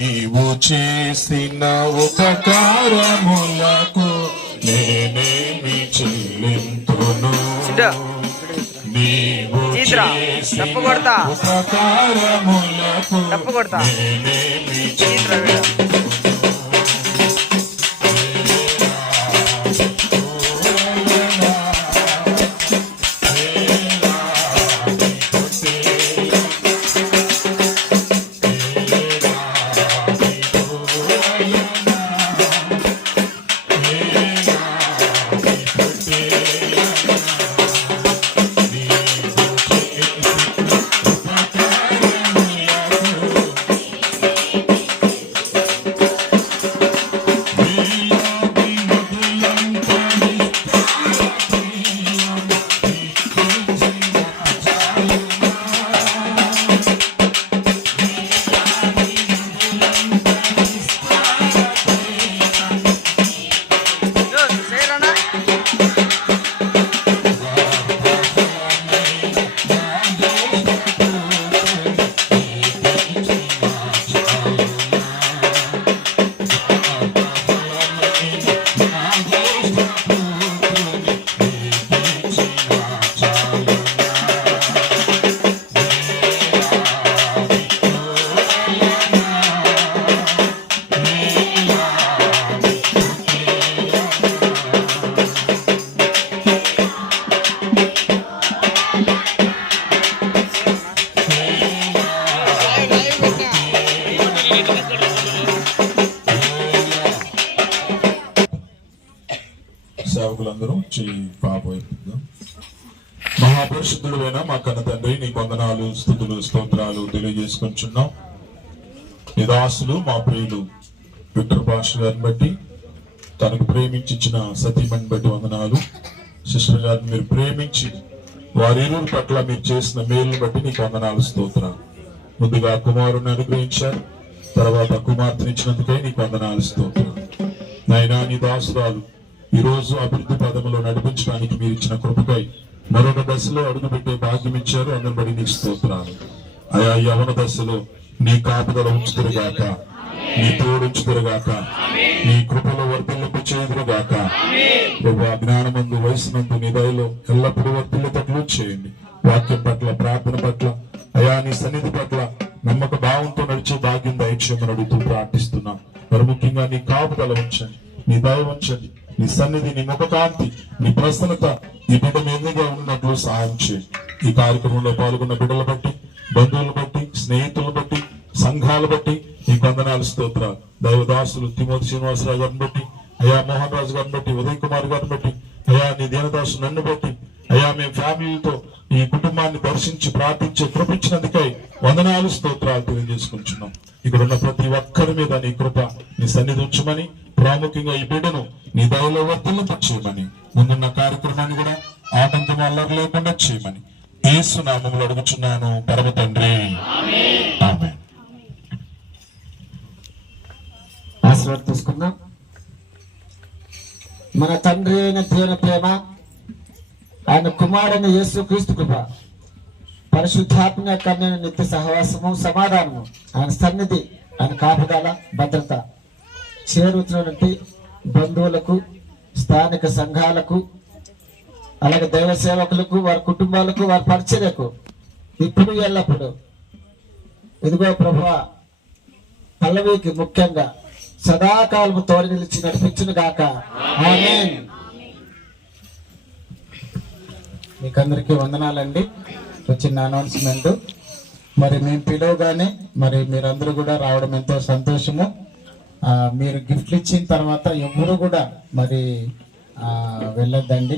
నీవు చేసిన ఉపకారములకు నేనేమి చెల్లింతును. నీవు చేసిన. ఉపకారములకు. నేనేమి చీత్రా సేవకులందరూ చెయ్యి పాపోయిద్దాం వైపుగా మహాపరిశుద్ధుడైన మా కన్న తండ్రి నీ వందనాలు స్థుతులు స్తోత్రాలు తెలియజేసుకుంటున్నాం నిదాసులు మా ప్రియులు విక్టర్ భాష గారిని బట్టి తనకు ప్రేమించిన సతీమణి బట్టి వందనాలు. సిస్టర్ గారిని మీరు ప్రేమించి వారి పట్ల మీరు చేసిన మేలును బట్టి నీకు వందనాలు స్తోత్రాలు. ముందుగా కుమారుని అనుగ్రహించారు తర్వాత కుమార్తెనిచ్చినందుకై నీకు వందనాలు స్తోత్రాలు. నైనా నీ దాసురాలు ఈ రోజు అభివృద్ధి పదములో నడిపించడానికి మీరు ఇచ్చిన కృపకై మరొక దశలో అడుగుపెట్టే భాగ్యం ఇచ్చారు. అందరి నీకు స్తోత్రాలు. అయా యవన దశలో నీ కాపుదల ఉంచుతురుగాక నీ తోడుంచుతురుగాక నీ కృపలో వర్తిల్లింపు చేయుదురుగాక ప్రభు జ్ఞానమందు వయసునందు నీ దయలో ఎల్లప్పుడూ వర్తిల్లేటట్లు చేయండి. వాక్యం పట్ల ప్రార్థన పట్ల అయా నీ సన్నిధి పట్ల నమ్మక భావంతో నడిచే భాగ్యం దయచేయమని అడుగుతూ ప్రార్థిస్తున్నాం. మరి ముఖ్యంగా నీ కాపుదల ఉంచండి. నీ దయ ఉంచండి. నీ సన్నిధి నీ ముఖకాంతి నీ ప్రసన్నత ఈ బిడ్డ మీదుగా ఉన్నట్లు సహాయం చేయి. ఈ కార్యక్రమంలో పాల్గొన్న బిడ్డల బట్టి బంధువులు బట్టి స్నేహితులు బట్టి సంఘాలు బట్టి ఈ వందనాలు స్తోత్ర దైవదాసులు తిమోతి శ్రీనివాసరావు గారిని బట్టి అయా మోహన్ రాజు గారిని బట్టి ఉదయ్ కుమార్ గారిని బట్టి అయా నీ దీనదాసు నన్ను బట్టి అయా మేము ఫ్యామిలీతో ఈ కుటుంబాన్ని దర్శించి ప్రార్థించి కృపించినందుకై వందనాలు స్తోత్రాలు తెలియజేసుకుంటున్నాం. ఇక్కడ ఉన్న ప్రతి ఒక్కరి మీద నీ కృప నీ సన్నిధి ఉంచమని ప్రాముఖ్యంగా ఈ బిడ్డను నీ దయలో వర్తిల్లింపు చేయమని ముందున్న కార్యక్రమాన్ని కూడా ఆటంకం అల్లరి లేకుండా చేయమని ఏసు నామములు అడుగుచున్నాను పరమ తండ్రి. ఆశీర్వాదం తీసుకుందాం. మన తండ్రి అయిన దేవుని ప్రేమ ఆయన కుమారుని యేసు క్రీస్తు కృప పరిశుద్ధాత్మ యొక్క నిత్య సహవాసము సమాధానము ఆయన సన్నిధి ఆయన కాపుదల భద్రత చేరుతున్నటువంటి బంధువులకు స్థానిక సంఘాలకు అలాగే దైవ సేవకులకు వారి కుటుంబాలకు వారి పరిచర్యకు ఇప్పుడు ఎల్లప్పుడు. ఇదిగో ప్రభువా పల్లవికి ముఖ్యంగా సదాకాలము తోడి నిలిచి నడిపించును గాక. ఆమేన్. మీకు అందరికీ వందనాలండి. వచ్చిన అనౌన్స్మెంట్ మరి మేము పిలవగానే మరి మీరందరూ కూడా రావడం ఎంతో సంతోషము. మీరు గిఫ్ట్లు ఇచ్చిన తర్వాత ఎవరు కూడా మరి వెళ్ళొద్దండి.